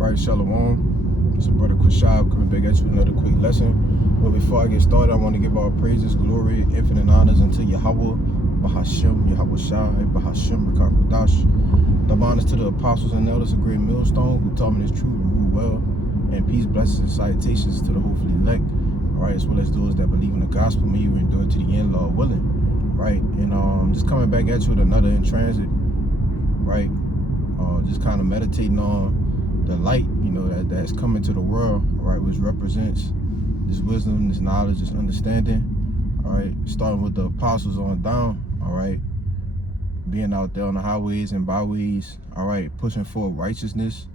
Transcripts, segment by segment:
Right, Shalom. It's a brother Quashab coming back at you with another quick lesson. But before I get started, I want to give all praises, glory, infinite honors unto Yahweh, Bahashim, Yahweh Shai, Bahashim, Rakakudash. The honors to the apostles and elders of Great Millstone who taught me this truth and rule well. And peace, blessings, and salutations to the hopefully elect. All right, as well as those that believe in the gospel, may you endure to the end, Lord willing. Right, and just coming back at you with another in transit. Right, just kind of meditating on the light, that's coming to the world, all right, which represents this wisdom, this knowledge, this understanding, all right, starting with the apostles on down, all right, being out there on the highways and byways, all right, pushing forward righteousness,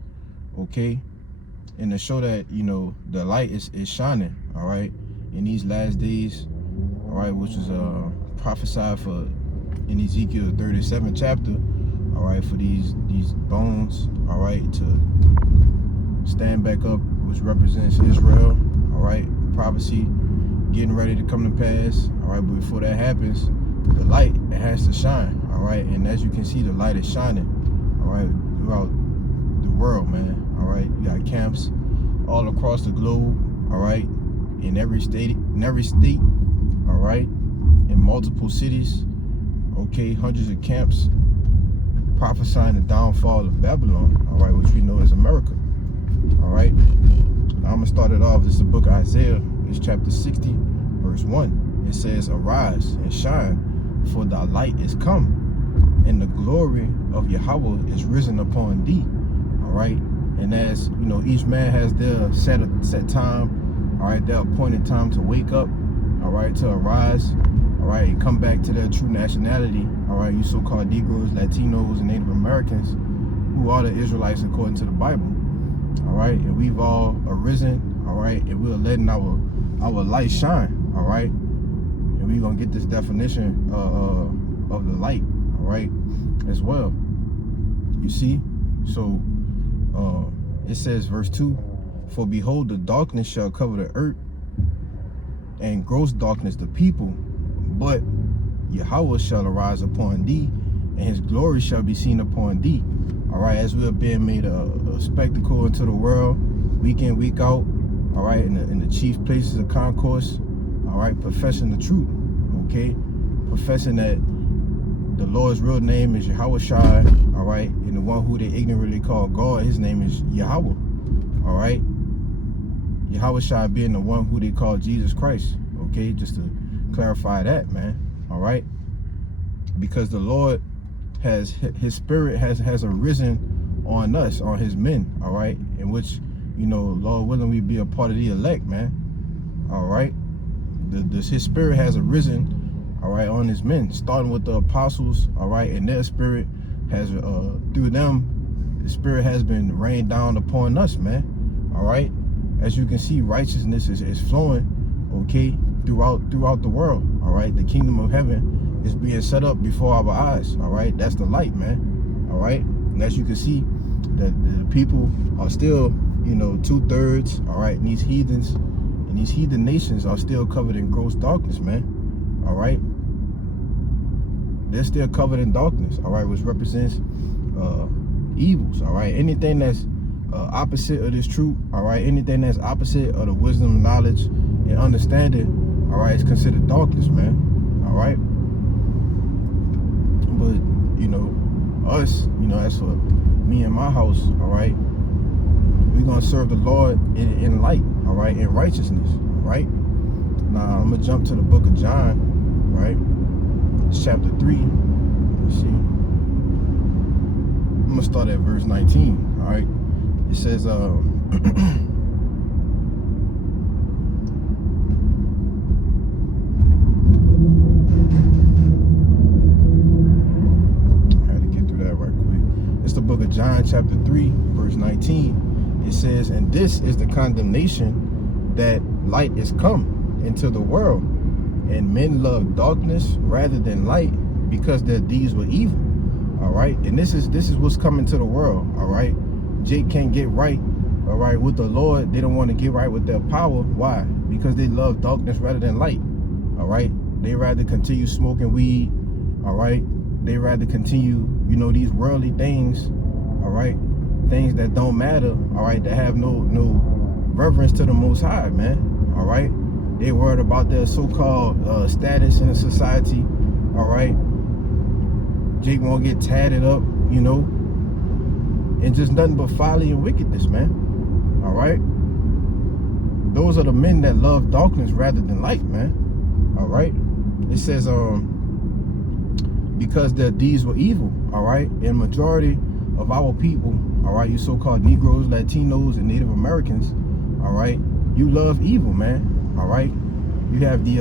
okay, and to show that, the light is shining, all right, in these last days, all right, which is prophesied for in Ezekiel 37th chapter, all right, for these bones, all right, to stand back up, which represents Israel, all right, prophecy getting ready to come to pass, all right, but before that happens, the light, it has to shine, all right, and as you can see, the light is shining, all right, throughout the world, man, all right, you got camps all across the globe, all right, in every state, all right, in multiple cities, okay, hundreds of camps prophesying the downfall of Babylon, all right, which we know is America. All right, I'm gonna start it off. This is the book of Isaiah. It's chapter 60, verse 1. It says, "Arise and shine, for thy light is come, and the glory of Yahweh is risen upon thee." All right, and as you know, each man has their set time. All right, their appointed time to wake up. All right, to arise. All right, and come back to their true nationality. All right, you so-called Negroes, Latinos, and Native Americans, who are the Israelites according to the Bible. All right, and we've all arisen, all right, and we're letting our light shine, all right, and we're gonna get this definition of the light, all right, as well. You see, so it says, verse 2, "For behold, the darkness shall cover the earth, and gross darkness the people, but Yahweh shall arise upon thee, and his glory shall be seen upon thee." All right, as we are being made a spectacle into the world, week in, week out, all right, in the chief places of concourse, all right, professing the truth, okay, professing that the Lord's real name is Yahweh Shai, all right, and the one who they ignorantly call God, his name is Yahweh, all right, Yahweh Shai being the one who they call Jesus Christ, okay, just to clarify that, man, all right, because the Lord his spirit has arisen on us, on his men, all right, in which, Lord willing, we be a part of the elect, man, all right, his spirit has arisen, all right, on his men, starting with the apostles, all right, and their spirit has, through them, the spirit has been rained down upon us, man, all right, as you can see, righteousness is flowing, okay, throughout the world, all right, the kingdom of heaven is being set up before our eyes, all right, that's the light, man, all right, and as you can see, the people are still, 2/3, all right, and these heathens and these heathen nations are still covered in gross darkness, man, all right, they're still covered in darkness, all right, which represents evils, all right, anything that's opposite of this truth, all right, anything that's opposite of the wisdom, knowledge, and understanding, all right, is considered darkness, man, all right. But us, as for me and my house, all right, we're gonna serve the Lord in light, all right, in righteousness, right. Now I'm gonna jump to the book of John, right, it's chapter 3. Let's see, I'm gonna start at verse 19, all right. It says the book of John chapter 3 verse 19. It says, "And this is the condemnation, that light is come into the world, and men love darkness rather than light, because their deeds were evil." All right, and this is what's coming to the world, all right. Jake can't get right, all right, with the Lord. They don't want to get right with their power. Why? Because they love darkness rather than light, all right. They rather continue smoking weed, all right. They rather continue, these worldly things, all right, things that don't matter, all right, that have no reverence to the Most High, man, all right? They worried about their so-called status in the society, all right? Jake won't get tatted up, you know, and just nothing but folly and wickedness, man, all right? Those are the men that love darkness rather than light, man, all right? It says, because their deeds were evil, all right? And majority of our people, all right, you so-called Negroes, Latinos, and Native Americans, all right, you love evil, man, all right? You have the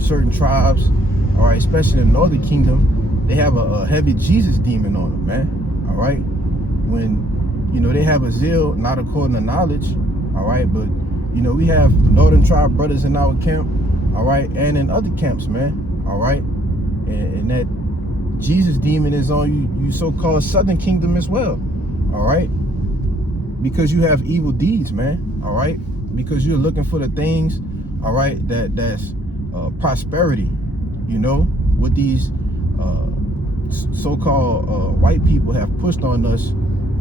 certain tribes, all right, especially in the Northern Kingdom, they have a heavy Jesus demon on them, man, all right? When, you know, they have a zeal, not according to knowledge, all right, but, you know, we have Northern tribe brothers in our camp, all right, and in other camps, man, all right? And that Jesus demon is on you so-called Southern Kingdom as well, all right? Because you have evil deeds, man, all right? Because you're looking for the things, all right, that's prosperity, you know, what these so-called white people have pushed on us,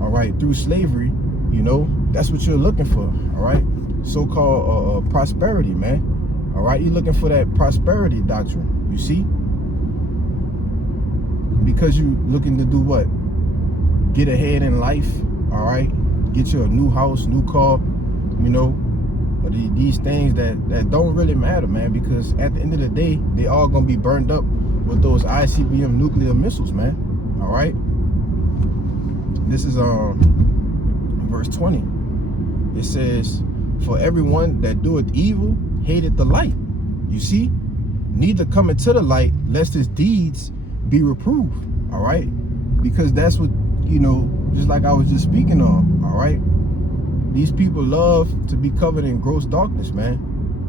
all right, through slavery, you know, that's what you're looking for, all right? So-called prosperity, man, all right? You're looking for that prosperity doctrine, you see? Because you looking to do what? Get ahead in life, all right? Get you a new house, new car, you know, these things that don't really matter, man, because at the end of the day, they all gonna be burned up with those ICBM nuclear missiles, man, all right? This is verse 20. It says, for everyone that doeth evil hateth the light, you see? Neither cometh to the light, lest his deeds be reproved, all right? Because that's what, you know, just like I was just speaking on, all right? These people love to be covered in gross darkness, man,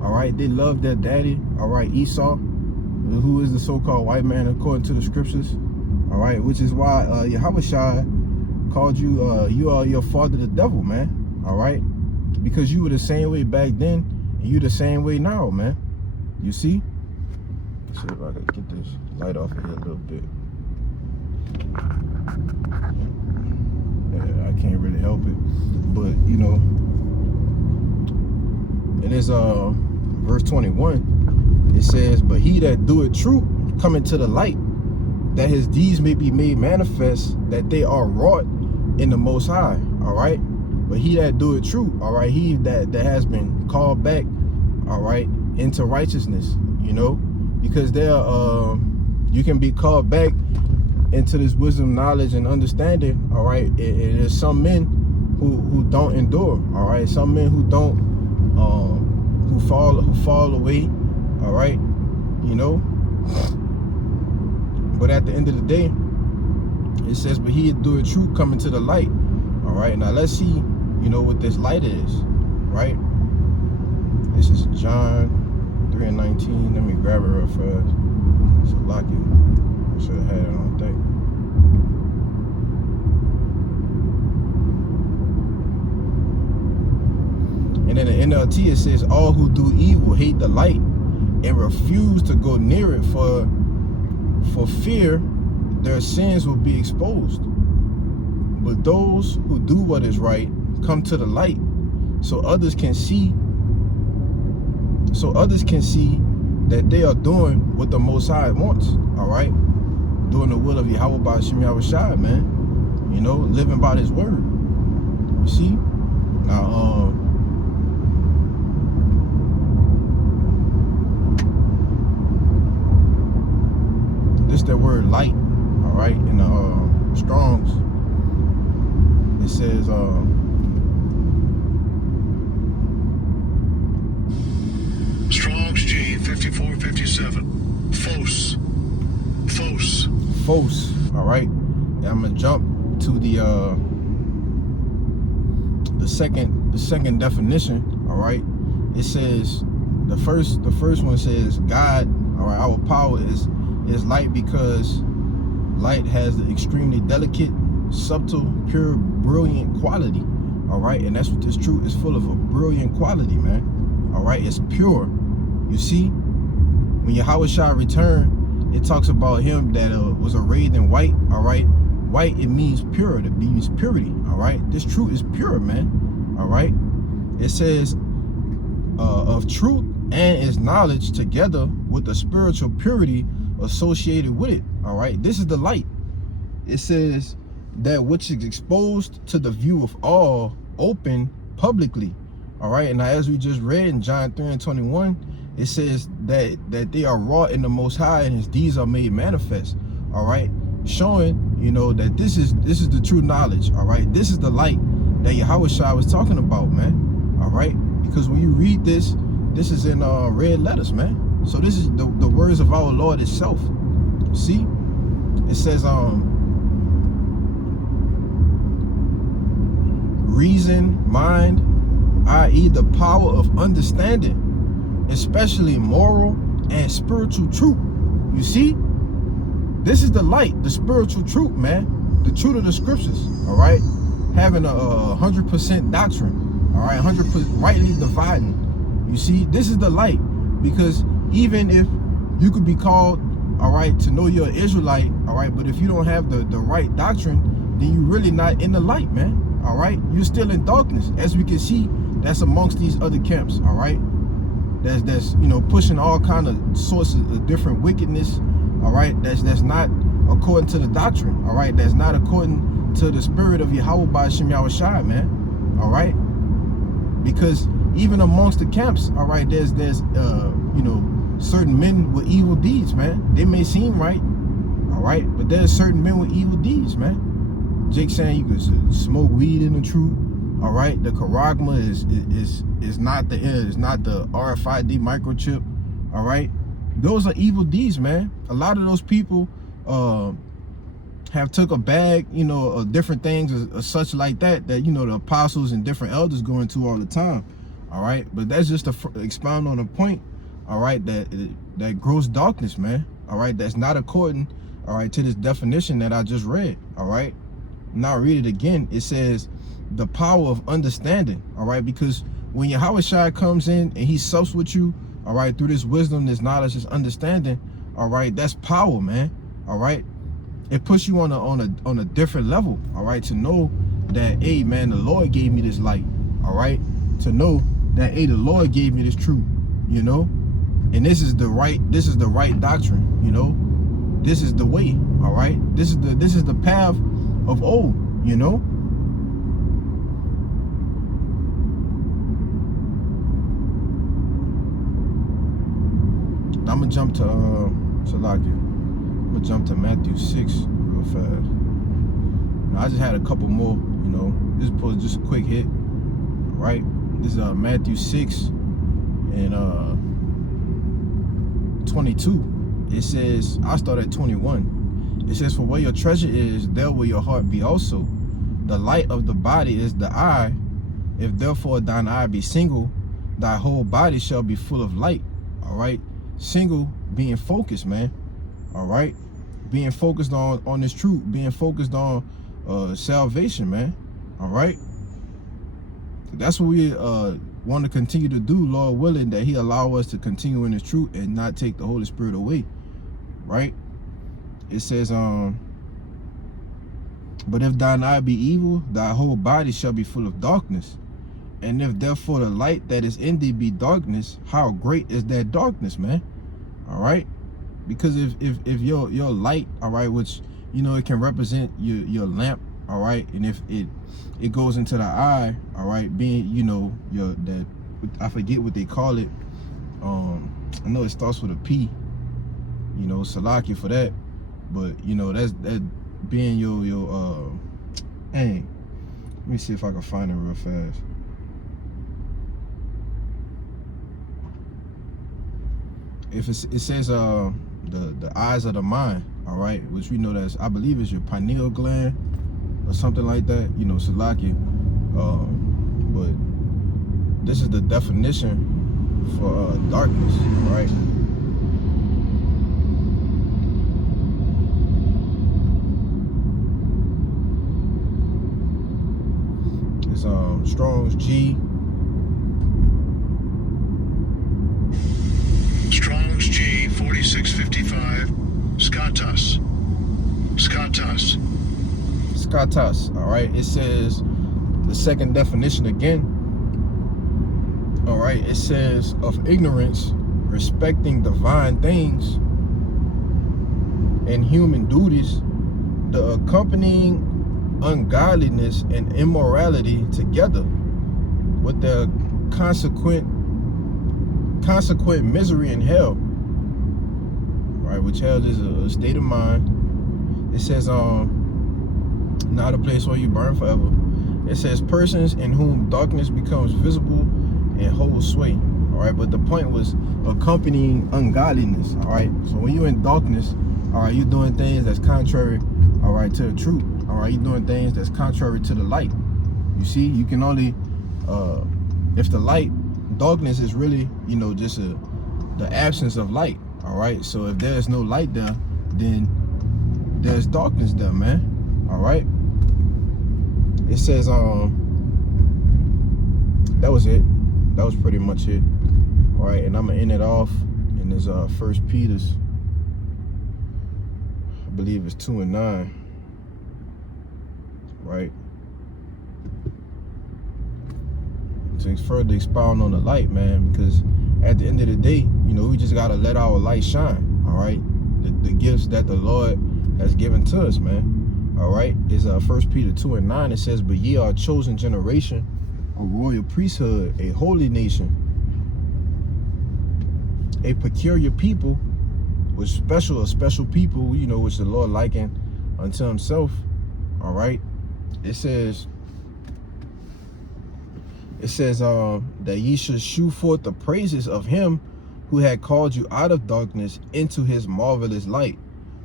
all right? They love their daddy, all right, Esau, who is the so-called white man according to the scriptures, all right? Which is why Yahushua called you, you are your father the devil, man, all right? Because you were the same way back then, and you the same way now, man, you see? Let's see if I can get this light off of here a little bit. Yeah, I can't really help it, but you know, it is verse 21. It says, but he that doeth true come into the light, that his deeds may be made manifest, that they are wrought in the Most High, all right? But he that doeth true, all right, he that has been called back, all right, into righteousness, you know, because there you can be called back into this wisdom, knowledge, and understanding, all right? And there's some men who don't endure, all right? Some men who don't who fall away, all right, you know? But at the end of the day, it says, but he that doeth true come into the light, all right? Now let's see, you know, what this light is, right? This is John 3:19. Let me grab it real fast. So lock it. I should have had it on deck. And in the NLT it says, all who do evil hate the light and refuse to go near it for fear their sins will be exposed. But those who do what is right come to the light, so others can see that they are doing what the Most High wants, all right? Doing the will of Yahweh Ba'ashem Yahushua, man. You know, living by his word. You see? Now, this that word light, all right, in the Strong's, it says, Strong's G 5457. Phos, all right. And I'm gonna jump to the second definition, all right. It says the first one says God, all right, our power is light, because light has the extremely delicate, subtle, pure, brilliant quality, all right? And that's what this truth is full of, a brilliant quality, man, all right? It's pure. You see, when Yahushua returned, it talks about him that was arrayed in white, all right? White, it means pure, it means purity, all All right, this truth is pure, man. All right, it says of truth and its knowledge together with the spiritual purity associated with it. All right, this is the light. It says that which is exposed to the view of all, open publicly. All right, and as we just read in John 3:21, it says that they are wrought in the Most High, and his deeds are made manifest. All right, showing, you know, that this is the true knowledge. All right, this is the light that Yahushua was talking about, man. All right, because when you read this is in red letters, man. So this is the words of our Lord itself. See, it says reason, mind, i.e. the power of understanding, especially moral and spiritual truth. You see, this is the light, the spiritual truth, man. The truth of the scriptures. All right, having a 100% doctrine. All right, 100% rightly dividing. You see, this is the light, because even if you could be called, all right, to know you're an Israelite, all right, but if you don't have the right doctrine, then you're really not in the light, man. All right, you're still in darkness, as we can see. That's amongst these other camps. All right, that's you know, pushing all kind of sources of different wickedness. All right, that's not according to the doctrine. All right, that's not according to the spirit of Yahweh Ba'ashem Yahushua, man. All right, because even amongst the camps, all right, there's you know, certain men with evil deeds, man. They may seem right, all right, but there's certain men with evil deeds, man. Jake saying you can smoke weed in the truth. All right, the charagma is not the RFID microchip. All right, those are evil deeds, man. A lot of those people have took a bag, you know, of different things or such like that you know, the apostles and different elders go into all the time. All right, but that's just to expound on a point. All right, that gross darkness, man. All right, that's not according, all right, to this definition that I just read. All right, now read it again. It says the power of understanding. All right, because when Yahushua comes in and he sups with you, all right, through this wisdom, this knowledge, this understanding, all right, that's power, man. All right, it puts you on a different level. All right, to know that, hey, man, the Lord gave me this light. All right, to know that, hey, the Lord gave me this truth, you know, and this is the right doctrine, you know, this is the way. All right, this is the path of old, you know. I'm gonna jump to Salakia. I'm gonna jump to Matthew 6 real fast. Now, I just had a couple more, you know. This is just a quick hit, right? This is Matthew 6 and 22. It says, I'll start at 21. It says, for where your treasure is, there will your heart be also. The light of the body is the eye. If therefore thine eye be single, thy whole body shall be full of light. All right, single being focused, man. All right, being focused on this truth, being focused on salvation, man. All right, that's what we want to continue to do, Lord willing, that he allow us to continue in his truth and not take the Holy Spirit away. Right, it says but if thine eye be evil, thy whole body shall be full of darkness. And if therefore the light that is in thee be darkness, how great is that darkness, man? All right, because if your light, all right, which, you know, it can represent your lamp, all right, and if it goes into the eye, all right, being, you know, that, I forget what they call it. I know it starts with a P, you know, Salakia for that, but you know, that being your hey, let me see if I can find it real fast. If it says the eyes of the mind, all right, which we know that's, I believe, is your pineal gland or something like that, you know, Salakia. But this is the definition for darkness, right? It's Strong's G. Strong's G 4655. Skatas. shakatas. All right, it says the second definition again. All right, it says of ignorance respecting divine things and human duties, the accompanying ungodliness and immorality together with the consequent misery in hell, right? Which hell is a state of mind. It says not a place where you burn forever. It says persons in whom darkness becomes visible and holds sway. All right, but the point was accompanying ungodliness. All right, so when you're in darkness, all right, you're doing things that's contrary, all right, to the truth. All right, you're doing things that's contrary to the light. You see, you can only if the light, darkness is really, you know, just the absence of light. All right, so if there's no light there, then there's darkness there, man. All right, it says that was it. That was pretty much it. All right, and I'm gonna end it off in this 1 Peter's, I believe it's 2 and 9, right? To further expound on the light, man, because at the end of the day, you know, we just gotta let our light shine. All right, the gifts that the Lord has given to us, man. All right, is 1 Peter 2 and 9. It says, but ye are a chosen generation, a royal priesthood, a holy nation, a peculiar people, with a special people, you know, which the Lord likened unto himself. All right, it says that ye should shew forth the praises of him who had called you out of darkness into his marvelous light.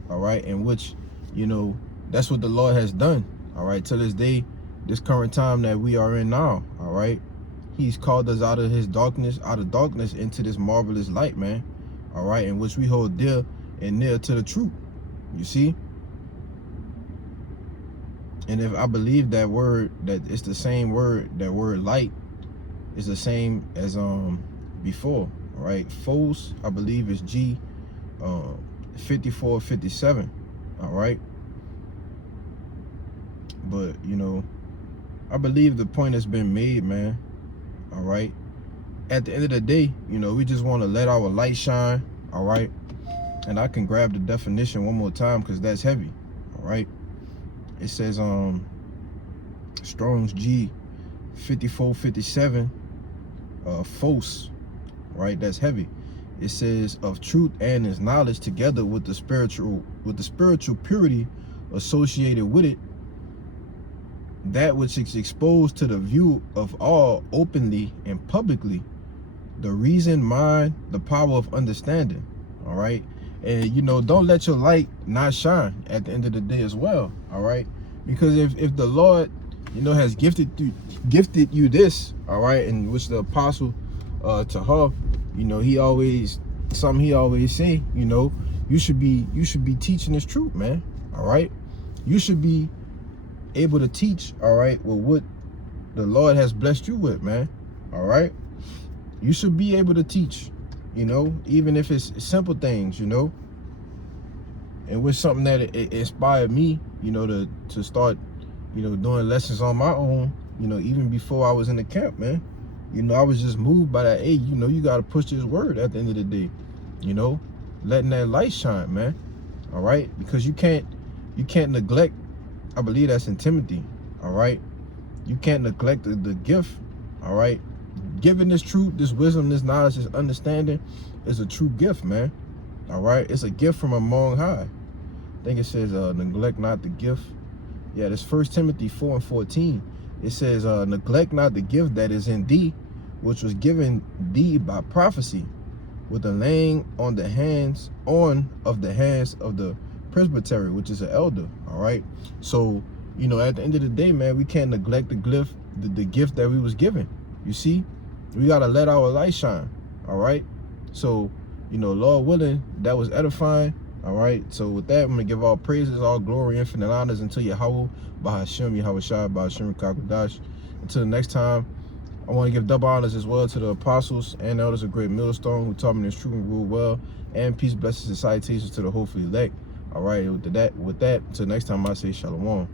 All right, in which, you know, that's what the Lord has done. All right, to this day, this current time that we are in now. All right, he's called us out of darkness into this marvelous light, man. All right, in which we hold dear and near to the truth. You see, and if I believe that word, that it's the same word, that word light is the same as before. All right, Phos, I believe, is G 5457. All right, but you know, I believe the point has been made, man. All right, at the end of the day, you know, we just want to let our light shine. All right, and I can grab the definition one more time because that's heavy. All right, it says Strong's G 5457, Phos, right? That's heavy. It says of truth and his knowledge together with the spiritual purity associated with it, that which is exposed to the view of all openly and publicly, the reason, mind, the power of understanding. All right, and you know, don't let your light not shine at the end of the day as well. All right, because if the Lord, you know, has gifted you this, all right, and which the apostle to her, you know, he always say, you know, you should be teaching this truth, man. All right, you should be able to teach, all right, with what the Lord has blessed you with, man. All right, you should be able to teach, you know, even if it's simple things, you know. And with something that it inspired me, you know, to start, you know, doing lessons on my own, you know, even before I was in the camp, man. You know, I was just moved by that. Hey, you know, you got to push this word at the end of the day, you know, letting that light shine, man. All right, because you can't neglect. I believe that's in Timothy. All right, you can't neglect the gift. All right, giving this truth, this wisdom, this knowledge, this understanding is a true gift, man. All right, it's a gift from among high. I think it says neglect not the gift. Yeah, this 1 Timothy 4 and 14. It says, neglect not the gift that is in thee, which was given thee by prophecy, with the laying on the hands of the presbytery, which is an elder. All right, so you know, at the end of the day, man, we can't neglect the gift that we was given. You see, we gotta let our light shine. All right, so you know, Lord willing, that was edifying. All right, so with that, I'm gonna give all praises, all glory, infinite honors unto Yahweh, Bahashem, Yahweh Shai, Bahashem, Kakodash. Until the next time, I want to give double honors as well to the apostles and elders of Great Millstone who taught me this truth and rule well, and peace, blessings, and salutations to the hopefully elect. All right, with that, until next time, I say shalom.